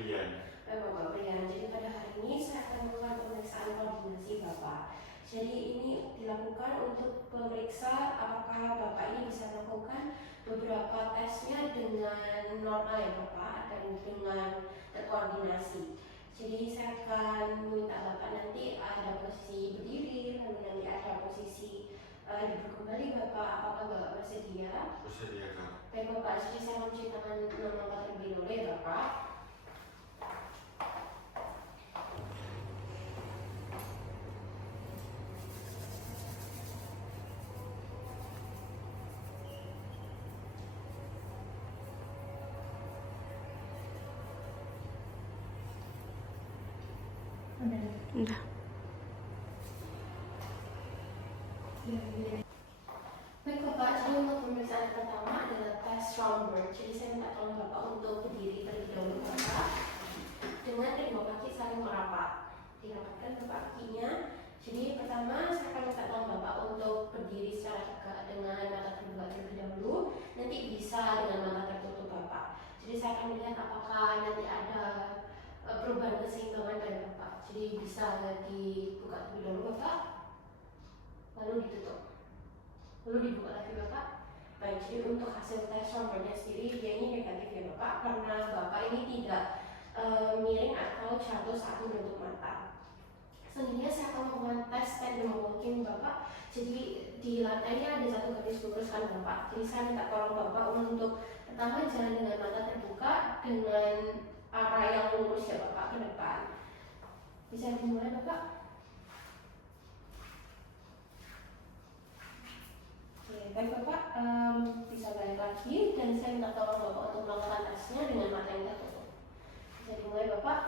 Rian. Bapak Rian. Jadi pada hari ini saya akan melakukan pemeriksaan koordinasi Bapak. Jadi ini dilakukan untuk pemeriksa apakah Bapak ini bisa melakukan beberapa tesnya dengan normal ya Bapak dan dengan terkoordinasi. Jadi saya akan meminta Bapak nanti ada posisi berdiri, lalu nanti ada posisi duduk kembali Bapak. Apakah Bapak bersedia? Bersedia, Kak. Baik Bapak, jadi saya menceritakan nama Bapak terlebih dahulu ya Bapak. Udah. Baik Bapak, jadi untuk pemeriksaan pertama adalah tes Schomburg. Jadi saya minta tolong Bapak untuk berdiri terlebih dahulu Bapak dengan kedua kaki saling merapat. Dirapatkan Bapak kakinya. Jadi pertama saya akan minta tolong Bapak untuk berdiri secara tegak dengan mata terbuka terlebih dahulu. Nanti bisa dengan mata tertutup Bapak. Jadi saya akan melihat apakah nanti ada perubahan keseimbangan pada Bapak. Jadi bisa dibuka terlebih dahulu Bapak, lalu ditutup, lalu dibuka lagi Bapak. Baik, jadi untuk hasil tes Schomburgnya sendiri dia ini negatif ya Bapak, karena Bapak ini tidak miring atau jatuh saat menutup mata. Selanjutnya saya akan melakukan tes tandem walking Bapak. Jadi di lantainya ada satu garis lurus kan Bapak. Jadi saya minta tolong Bapak untuk pertama jalan dengan mata terbuka dengan arah yang lurus ya Bapak ke depan. Bisa dimulai Bapak? Oke, baik Bapak, bisa balik lagi dan saya minta tolong Bapak untuk melakukan tesnya dengan mata yang tertutup. Bisa dimulai Bapak?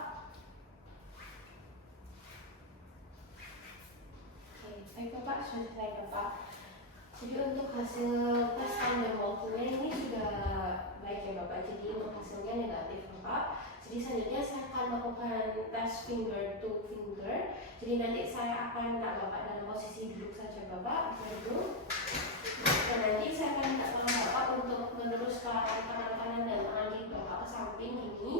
Oke, baik Bapak, sudah selesai Bapak. Jadi untuk hasil tes tandem walking ini sudah baik ya Bapak. Jadi untuk hasilnya negatif Bapak. Jadi selanjutnya saya akan melakukan tes finger to finger. Jadi nanti saya akan minta Bapak dalam posisi duduk saja Bapak. Bisa duduk. Dan nanti saya akan minta tolong Bapak untuk meluruskan tangan kanan dan tangan kiri Bapak ke samping ini,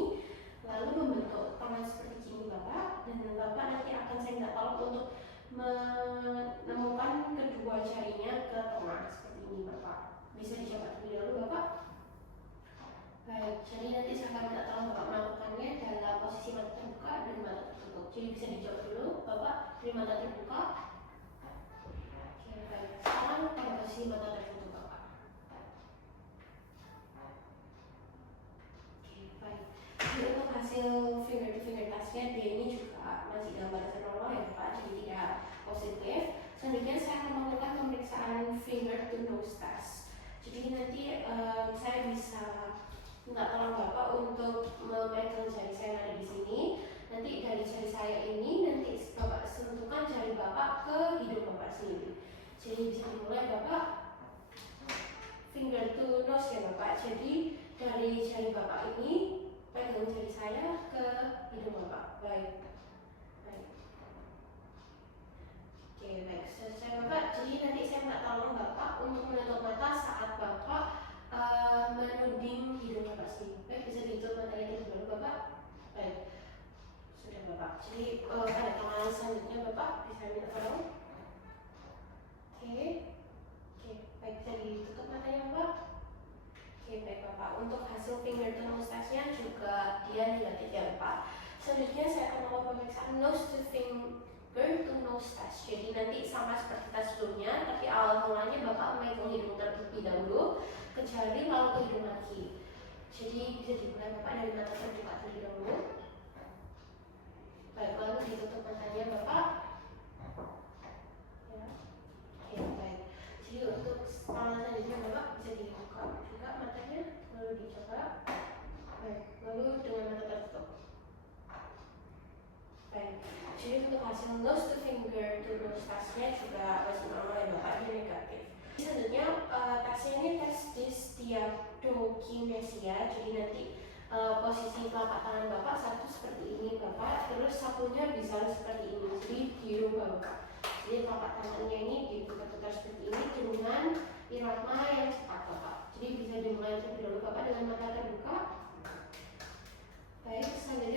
lalu membentuk tangan seperti ini Bapak. Dan Bapak nanti akan saya minta tolong untuk menemukan kedua jarinya ke tengah seperti ini Bapak. Bisa dicoba terlebih dahulu Bapak. Baik, jadi nanti saya akan minta tolong Bapak melakukannya dalam posisi mata terbuka dan mata tertutup. Jadi bisa dicoba dulu Bapak dari mata terbuka. Oke, baik. Sekarang pada posisi mata tertutup Bapak. Oke, baik. Jadi untuk hasil finger to finger testnya dia ini juga masih dalam batasan normal ya Bapak, jadi tidak positif. Selanjutnya saya akan melakukan pemeriksaan finger to nose test. Jadi nanti saya bisa minta tolong Bapak untuk memegang jari saya yang ada di sini. Nanti dari jari saya ini nanti Bapak sentuhkan jari Bapak ke hidung Bapak sendiri. Jadi bisa dimulai Bapak. Finger to nose ya Bapak. Jadi dari jari Bapak ini pegang jari saya ke hidung Bapak. Baik. Baik. Oke, baik. Selesai Bapak. Jadi nanti saya minta tolong Bapak untuk menutup mata saat Bapak menuding hidung Bapak sendiri. Baik, bisa ditutup matanya terlebih dahulu Bapak. Baik. Sudah Bapak. Jadi pada tangan selanjutnya Bapak bisa minta tolong. Oke. Oke, baik, bisa ditutup matanya Bapak. Oke, baik Bapak. Untuk hasil finger to nose testnya juga dia negatif ya Bapak. Selanjutnya saya akan melakukan pemeriksaan nose to finger to nose test. Jadi nanti sama seperti tes sebelumnya, tapi awal mulanya Bapak memegang hidung terlebih dahulu ke jari lalu ke hidung lagi. Jadi bisa dimulai Bapak dari mata terbuka terlebih dahulu. Baik, lalu ditutup matanya Bapak. Ya. Oke, baik. Jadi untuk tangan selanjutnya Bapak bisa dibuka juga matanya, lalu dicoba. Baik, lalu dengan mata tertutup. Baik, jadi untuk hasil nose to finger to nose testnya juga masih normal ya Bapak, dia negatif. Selanjutnya tesnya ini tes dysdiadokinesia. Jadi nanti posisi telapak tangan Bapak satu seperti ini Bapak, terus satunya bisa seperti ini, jadi dirubah Bapak. Jadi telapak tangannya ini diputar-putar seperti ini dengan irama yang cepat Bapak. Jadi bisa dimulai terlebih dahulu Bapak dengan mata terbuka. Baik, selanjutnya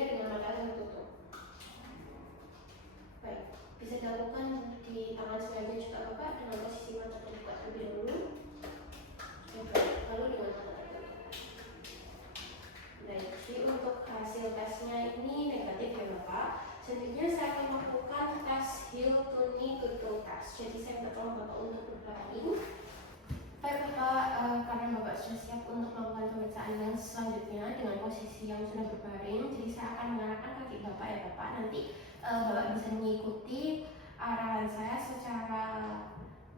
selanjutnya dengan posisi yang sudah berbaring. Jadi saya akan mengarahkan kaki Bapak ya Bapak. Nanti Bapak bisa mengikuti arahan saya secara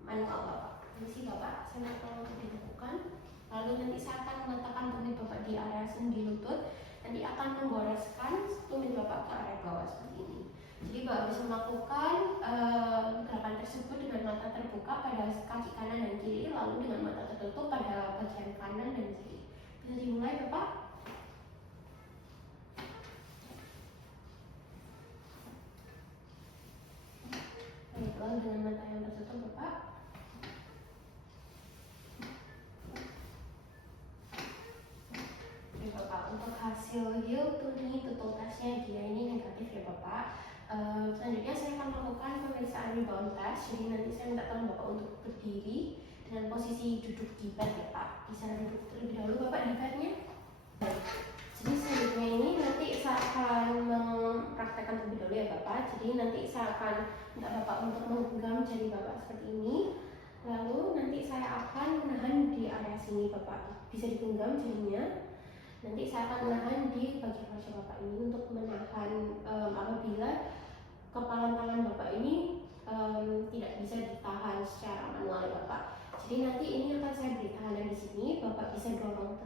manual Bapak. Permisi Bapak, saya minta tolong untuk dilakukan. Lalu nanti saya akan meletakkan tumit Bapak di area sendi lutut. Nanti akan menggoreskan tumit Bapak ke area bawah seperti ini. Jadi Bapak bisa melakukan gerakan tersebut dengan mata terbuka pada kaki kanan dan kiri, lalu dengan mata tertutup pada bagian kanan dan kiri. Bisa dimulai Bapak? Baik, lalu dengan mata yang tertutup Bapak. Oke Bapak, untuk hasil heel to knee to toe testnya dia ini negatif ya Bapak. Selanjutnya saya akan melakukan pemeriksaan rebound test. Jadi nanti saya minta tolong Bapak untuk berdiri dengan posisi duduk di bed ya Pak. Bisa duduk terlebih dahulu Bapak di bednya. Jadi selanjutnya ini nanti saya akan mempraktekkan terlebih dahulu ya Bapak. Jadi nanti saya akan minta Bapak untuk menggenggam jari Bapak seperti ini. Lalu nanti saya akan menahan di area sini Bapak. Bisa digenggam jarinya. Nanti saya akan menahan di bagian wajah Bapak ini untuk menahan apabila kepala tangan Bapak ini tidak bisa ditahan secara manual ya Bapak. Jadi nanti ini akan saya beri tahanan di sini, Bapak bisa dorong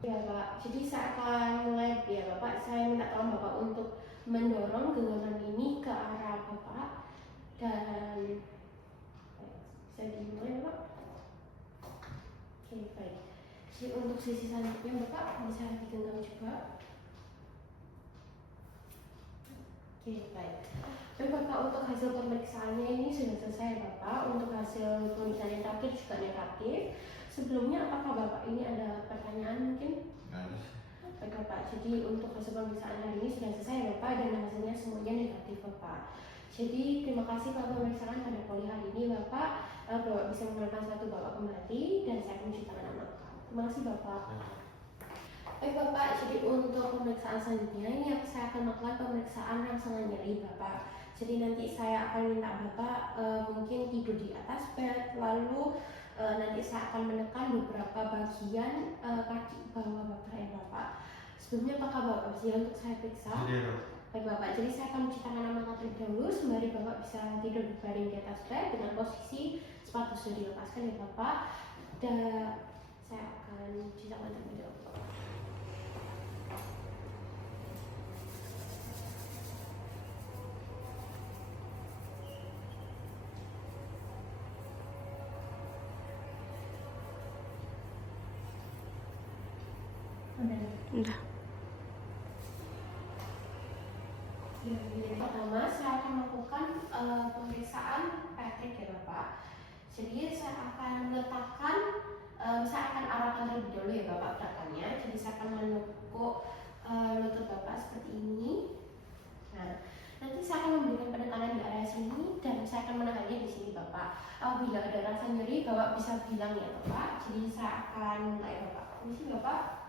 ya Pak. Jadi saya akan mulai ya Bapak. Saya minta tolong Bapak untuk mendorong genggaman ini ke arah Bapak dan saya dimulai Bapak. Oke baik. Jadi untuk sisi selanjutnya Bapak bisa digenggam juga. Oke baik. Baik Bapak, untuk hasil pemeriksaannya ini sudah selesai Bapak. Untuk hasil pemeriksaan yang terakhir juga negatif. Sebelumnya apakah Bapak ini ada pertanyaan mungkin? Baik Bapak, jadi untuk hasil pemeriksaan hari ini sudah selesai Bapak dan hasilnya semuanya negatif Bapak. Jadi terima kasih Bapak pemeriksaan pada pagi hari ini Bapak. Bapak bisa menggunakan satu Bapak kembali dan saya akan mencuci tangan anak. Terima kasih Bapak. Baik Bapak, jadi untuk pemeriksaan selanjutnya ini saya akan melakukan pemeriksaan rangsangan nyeri Bapak. Jadi nanti saya akan minta Bapak mungkin tidur di atas bed, lalu nanti saya akan menekan beberapa bagian kaki bawah Bapak ya Bapak. Sebelumnya apakah Bapak bersedia untuk saya periksa? Baik Bapak, jadi saya akan mencuci tangan anak terlebih dahulu sembari Bapak bisa tidur berbaring di atas bed dengan posisi sepatu sudah dilepaskan ya Bapak. Dan saya akan cuci tangan terlebih dahulu. Udah. Yang pertama saya akan melakukan pemeriksaan Patrick ya Bapak. Jadi saya akan meletakkan, saya akan arahkan terlebih dahulu ya Bapak gerakannya. Jadi saya akan menekuk lutut Bapak seperti ini. Nah, nanti saya akan memberikan penekanan di area sini dan saya akan menahannya di sini Bapak. Apabila ada rasa nyeri Bapak bisa bilang ya Bapak. Jadi saya akan mulai Bapak. Permisi Bapak.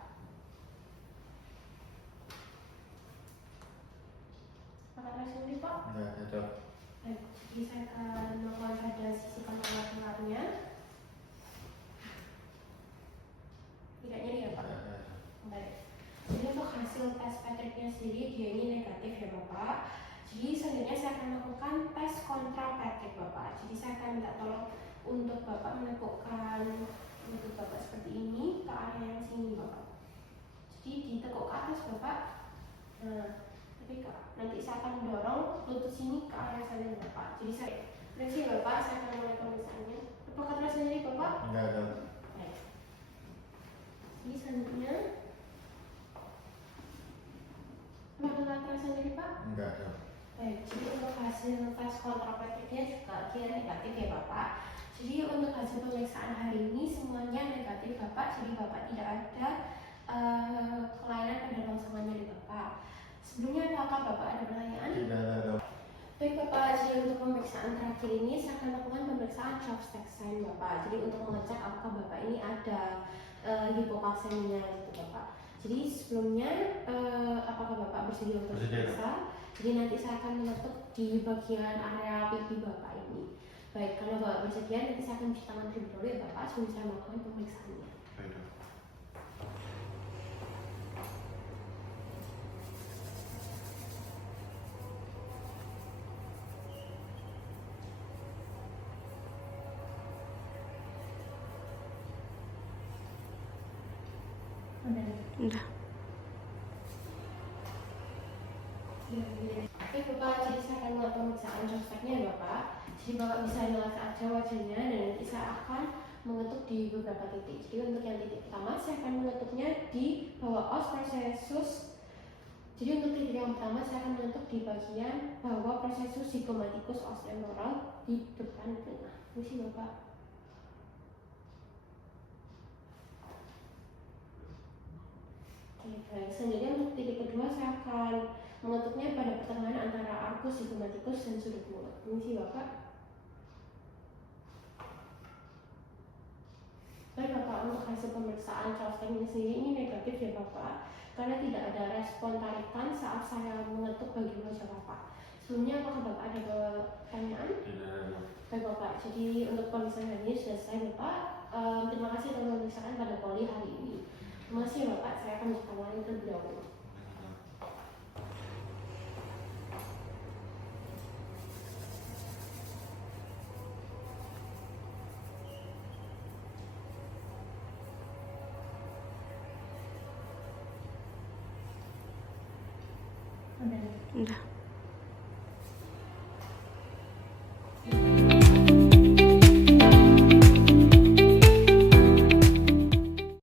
Apakah rasa nyeri Pak? Enggak ada. Baik, jadi saya akan melakukan pada sisi pengeluarannya. Tidak nyeri ya Pak? Baik. Jadi untuk hasil tes Patricknya sendiri dia ini negatif ya Bapak. Jadi selanjutnya saya akan melakukan tes kontra Patrick Bapak. Jadi saya akan minta tolong untuk Bapak menekukkan lutut Bapak seperti ini ke area yang sini Bapak. Jadi ditekuk ke atas Bapak. Nah, tapi nanti saya akan mendorong lutut sini ke area sana Bapak. Jadi saya permisi Bapak, saya akan mulai pemeriksaannya. Apakah terasa nyeri Bapak? Enggak ada. Baik. Jadi selanjutnya apakah terasa nyeri Pak? Enggak ada. Baik, jadi untuk hasil tes kontrapatriknya juga dia negatif ya Bapak. Jadi untuk hasil pemeriksaan hari ini semuanya negatif Bapak. Jadi Bapak tidak ada kelainan pada rangsangannya di Bapak. Sebelumnya apakah Bapak ada pertanyaan? Tidak ada. Baik Bapak, jadi untuk pemeriksaan terakhir ini saya akan lakukan pemeriksaan Chopstick sign Bapak. Jadi untuk mengecek apakah Bapak ini ada hipokalsemia gitu Bapak. Jadi sebelumnya apakah Bapak bersedia untuk diperiksa? Jadi nanti saya akan mengetuk di bagian area pipi Bapak ini. Baik, kalau Bapak bersedia nanti saya akan cuci tangan terlebih dahulu ya Bapak sebelum saya melakukan pemeriksaannya. Udah. Oke Bapak, jadi saya akan melakukan pemeriksaan prospeknya ya Bapak. Jadi Bapak bisa lihat aja wajahnya dan nanti saya akan mengetuk di beberapa titik. Jadi untuk yang titik pertama saya akan mengetuknya di bawah os processus. Jadi untuk titik yang pertama saya akan mengetuk di bagian bawah processus zygomaticus os temporal di depan tengah. Ini sih Bapak. Oke, baik. Selanjutnya untuk titik kedua saya akan mengetuknya pada pertengahan antara arcus zygomaticus dan sudut mulut. Ini sih Bapak. Baik Bapak, untuk hasil pemeriksaan Charles ini sendiri ini negatif ya Bapak, karena tidak ada respon tarikan saat saya mengetuk bagian wajah Bapak. Sebelumnya apakah Bapak ada pertanyaan? Tidak. Baik Bapak, jadi untuk pemeriksaan ini sudah selesai Bapak. Terima kasih telah memeriksakan pada poli hari ini. Terima kasih ya Bapak, saya akan bertanya terlebih dahulu. Udah.